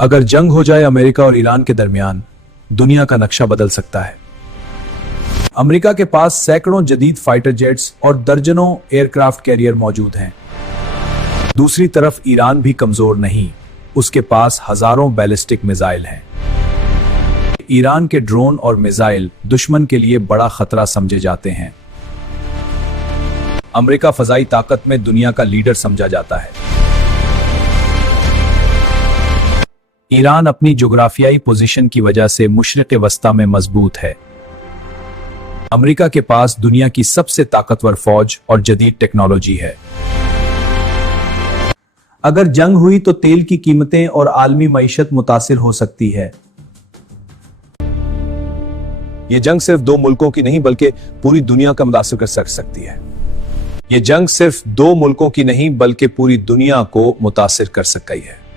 अगर जंग हो जाए अमेरिका और ईरान के दरमियान, दुनिया का नक्शा बदल सकता है। अमेरिका के पास सैकड़ों जदीद फाइटर जेट्स और दर्जनों एयरक्राफ्ट कैरियर मौजूद हैं। दूसरी तरफ ईरान भी कमजोर नहीं, उसके पास हजारों बैलिस्टिक मिसाइल हैं। ईरान के ड्रोन और मिसाइल दुश्मन के लिए बड़ा खतरा समझे जाते हैं। अमेरिका फजाई ताकत में दुनिया का लीडर समझा जाता है। ईरान अपनी जोग्राफियाई पोजीशन की वजह से मशरिक़ वस्ता में मजबूत है। अमेरिका के पास दुनिया की सबसे ताकतवर फौज और जदीद टेक्नोलॉजी है। अगर जंग हुई तो तेल की कीमतें और आलमी मईशत मुतासिर हो सकती है। ये जंग सिर्फ दो मुल्कों की नहीं बल्कि पूरी दुनिया का मुतासिर कर सकती है। ये जंग सिर्फ दो मुल्कों की नहीं बल्कि पूरी दुनिया को मुतासिर कर सकती है।